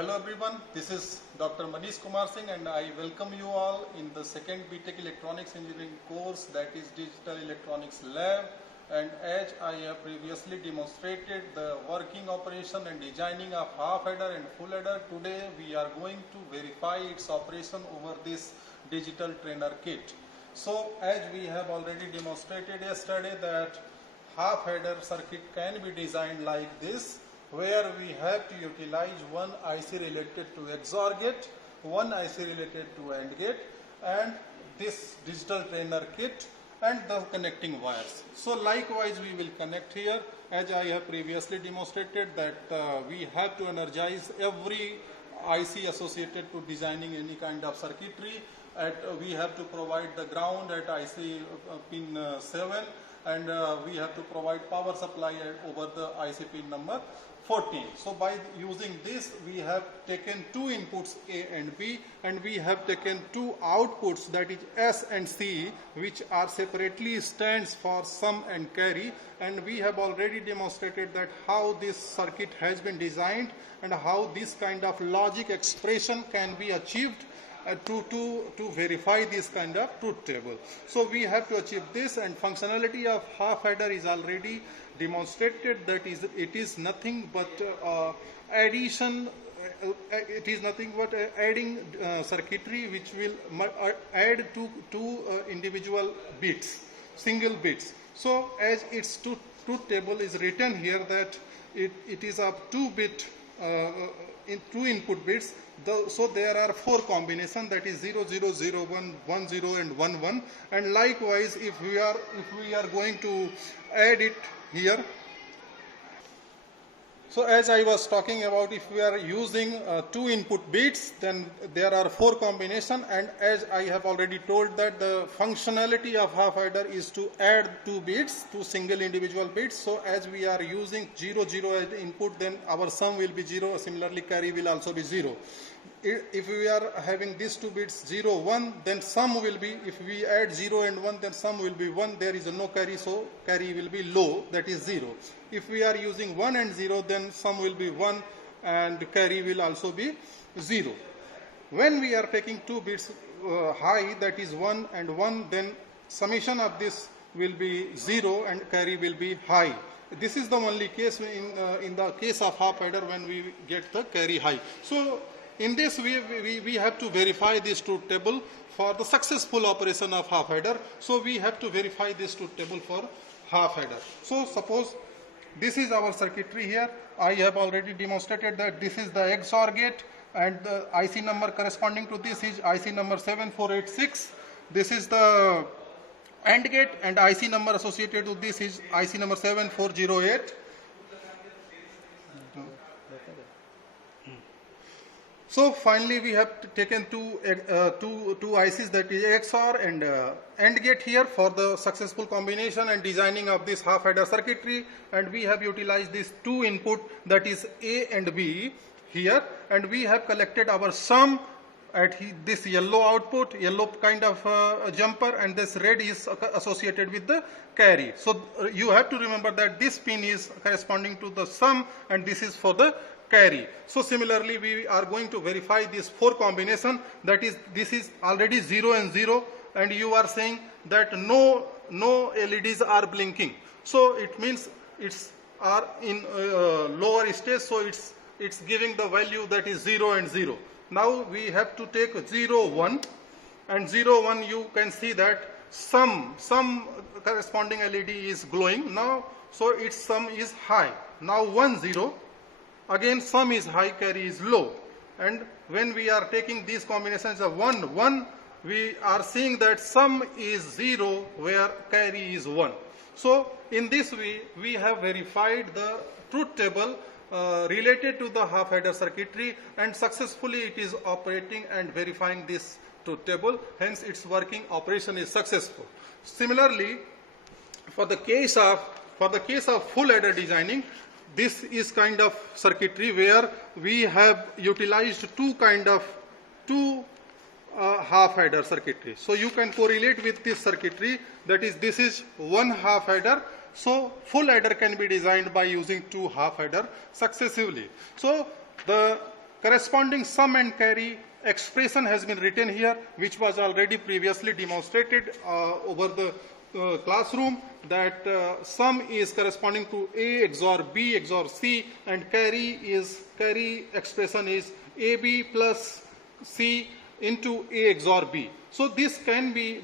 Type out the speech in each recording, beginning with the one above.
Hello everyone, this is Dr. Manish Kumar Singh and I welcome you all in the second BTech Electronics Engineering course, that is Digital Electronics Lab. And as I have previously demonstrated the working operation and designing of half adder and full adder, today we are going to verify its operation over this digital trainer kit. So as we have already demonstrated yesterday that half adder circuit can be designed like this, where we have to utilize one IC related to XOR gate, one IC related to AND gate, and this digital trainer kit and the connecting wires. So likewise we will connect here, as I have previously demonstrated that we have to energize every IC associated to designing any kind of circuitry. We have to provide the ground at IC pin 7, and we have to provide power supply over the IC pin number 14. So by using this, we have taken two inputs A and B, and we have taken two outputs, that is S and C, which are separately stands for sum and carry, and we have already demonstrated that how this circuit has been designed and how this kind of logic expression can be achieved to verify this kind of truth table. So we have to achieve this, and functionality of half adder is already demonstrated, that is it is nothing but addition. It is nothing but adding circuitry which will add two individual bits, single bits. So as its truth table is written here that it is of 2-bit in 2 input bits. So there are 4 combinations, that is 0, 0, 0, 1, 1, 0 and 1, 1. And likewise if we are going to add it here. So as I was talking about, if we are using 2 input bits, then there are 4 combinations, and as I have already told that the functionality of half adder is to add 2 bits, 2 single individual bits. So as we are using 0, 0 as input, then our sum will be 0, similarly carry will also be 0. If we are having these 2 bits 0, 1, then sum will be, if we add 0 and 1, then sum will be 1, there is no carry, so carry will be low, that is 0. If we are using 1 and 0, then sum will be 1 and carry will also be 0. When we are taking 2 bits high, that is 1 and 1, then summation of this will be 0 and carry will be high. This is the only case in the case of half adder when we get the carry high. So in this we have to verify this truth table for the successful operation of half adder. So we have to verify this truth table for half adder. So suppose this is our circuitry here. I have already demonstrated that this is the XOR gate, and the IC number corresponding to this is IC number 7486. This is the AND gate, and IC number associated with this is IC number 7408. So finally we have taken two ICs, that is XOR and AND gate here for the successful combination and designing of this half adder circuitry, and we have utilized these 2 input, that is A and B here, and we have collected our sum at this yellow output, yellow kind of jumper, and this red is associated with the carry. So you have to remember that this pin is corresponding to the sum and this is for the carry. So similarly we are going to verify this 4 combination, that is this is already 0 and 0, and you are saying that no LEDs are blinking. So it means it's are in lower stage, so it's giving the value that is 0 and 0. Now we have to take 0, 1, and 0, 1 you can see that some corresponding LED is glowing now, so its sum is high. Now 1, 0, again sum is high, carry is low, and when we are taking these combinations of 1, 1, we are seeing that sum is 0 where carry is 1. So in this way we have verified the truth table related to the half adder circuitry, and successfully it is operating and verifying this truth table, hence its working operation is successful. Similarly, for the case of full adder designing, this is kind of circuitry where we have utilized two half adder circuitry. So you can correlate with this circuitry, that is this is one half adder. So full adder can be designed by using 2 half adder successively. So the corresponding sum and carry expression has been written here, which was already previously demonstrated over the classroom, that sum is corresponding to A XOR B XOR C, and carry expression is AB plus C into A XOR B. So this can be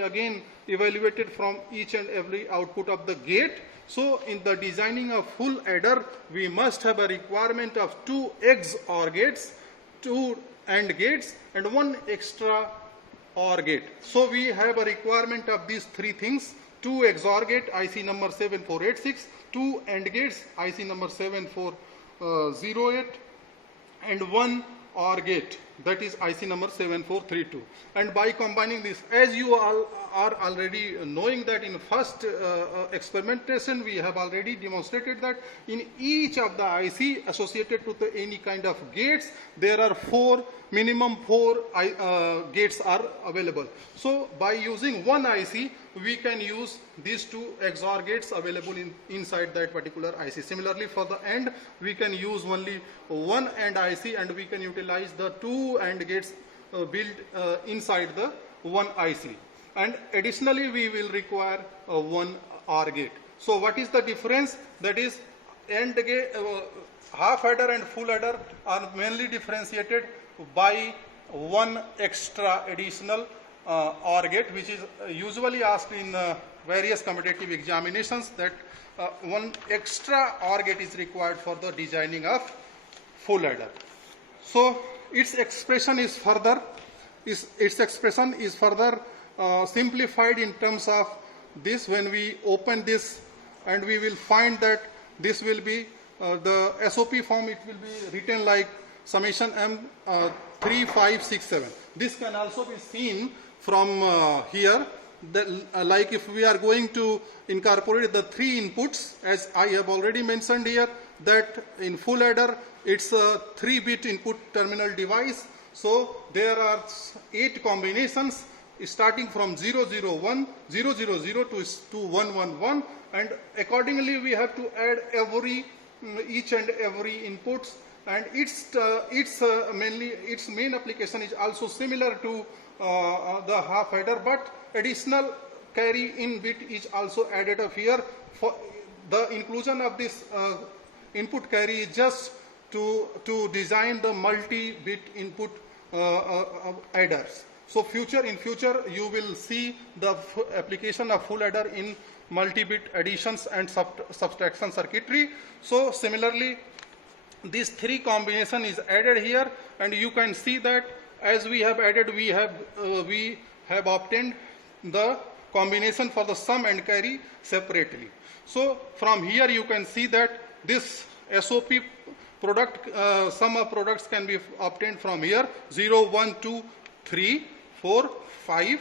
again evaluated from each and every output of the gate. So in the designing of full adder, we must have a requirement of 2 XOR gates, 2 AND gates, and 1 extra OR gate. So we have a requirement of these 3 things: 2 XOR gate, IC number 7486, 2 AND gates, IC number 7408, and 1 OR gate, that is IC number 7432. And by combining this, as you all are already knowing that in first experimentation we have already demonstrated that in each of the IC associated to any kind of gates, there are minimum 4 gates are available. So by using one IC, we can use these 2 XOR gates available inside that particular IC. Similarly, for the AND, we can use only one AND IC, and we can utilize the 2 AND gates built inside the one IC. And additionally, we will require one OR gate. So what is the difference? That is, AND gate, half adder and full adder are mainly differentiated by one extra additional OR gate, which is usually asked in various competitive examinations, that one extra OR gate is required for the designing of full adder. So its expression is further simplified in terms of this. When we open this, and we will find that this will be the SOP form. It will be written like summation M 3, 5, 6, 7. This can also be seen from here, that, like if we are going to incorporate the 3 inputs, as I have already mentioned here, that in full adder it's a 3-bit input terminal device. So there are 8 combinations starting from 001, 000 to 111, and accordingly we have to add each and every inputs. And its main application is also similar to the half adder, but additional carry in bit is also added up here. For the inclusion of this input carry is just to design the multi-bit input adders. So in future you will see the application of full adder in multi-bit additions and subtraction circuitry. So similarly, these 3 combination is added here, and you can see that as we have added, we have obtained the combination for the sum and carry separately. So from here you can see that this SOP product, sum of products can be obtained from here: 0, 1, 2, 3, 4, 5,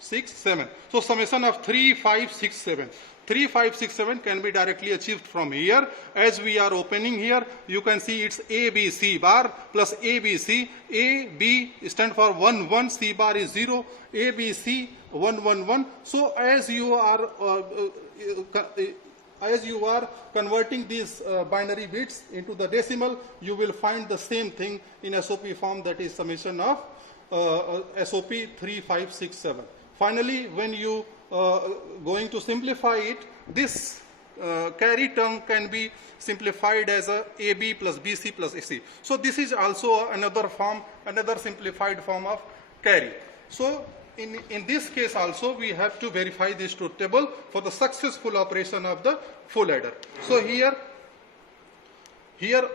6, 7. So summation of 3, 5, 6, 7. 3, 5, 6, 7 can be directly achieved from here. As we are opening here, you can see it's A, B, C bar plus A, B, C. A, B stand for 1, 1, C bar is 0, A, B, C 1, 1, 1. So as you are converting these binary bits into the decimal, you will find the same thing in SOP form, that is summation of SOP 3, 5, 6, 7. Finally, when you going to simplify it, this carry term can be simplified as a AB plus BC plus AC. So this is also another simplified form of carry. So in this case also, we have to verify this truth table for the successful operation of the full adder. So here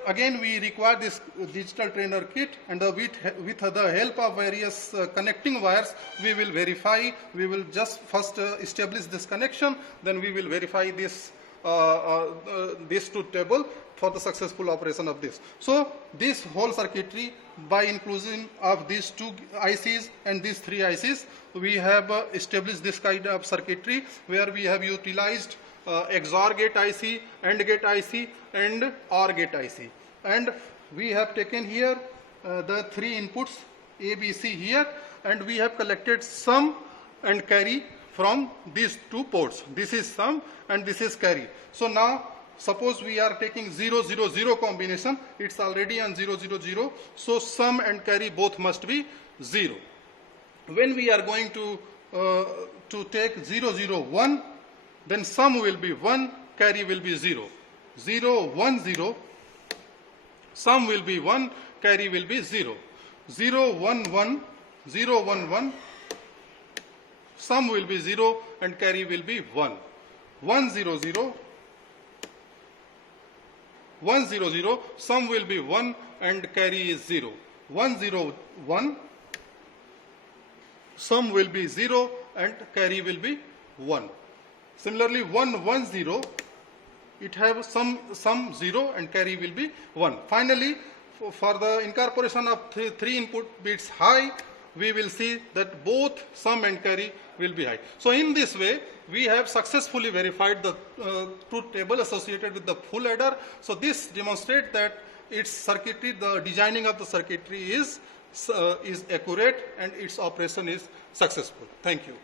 again we require this digital trainer kit, and with the help of various connecting wires, we will verify. We will just first establish this connection, then we will verify this truth table for the successful operation of this. So this whole circuitry, by inclusion of these 2 ICs and these 3 ICs, we have established this kind of circuitry where we have utilized XOR gate IC, AND gate IC, and OR gate IC. And we have taken here the 3 inputs A, B, C here, and we have collected sum and carry from these 2 ports. This is sum and this is carry. So now suppose we are taking 0, 0, 0 combination, it's already on 0, 0, 0, so sum and carry both must be 0. When we are going to take 0, 0, 1, then sum will be 1, carry will be 0. 0, 1, 0, sum will be 1, carry will be 0. 0, 1, 1, 0, 1, 1, sum will be 0 and carry will be 1. 1, 0, 0, 1, 0, 0, sum will be 1 and carry is 0. 1, 0, 1, sum will be 0 and carry will be 1. Similarly, 1, 1, 0, it have sum 0 and carry will be 1. Finally, for the incorporation of three input bits high, we will see that both sum and carry will be high. So in this way, we have successfully verified the truth table associated with the full adder. So this demonstrates that its circuitry, the designing of the circuitry is accurate and its operation is successful. Thank you.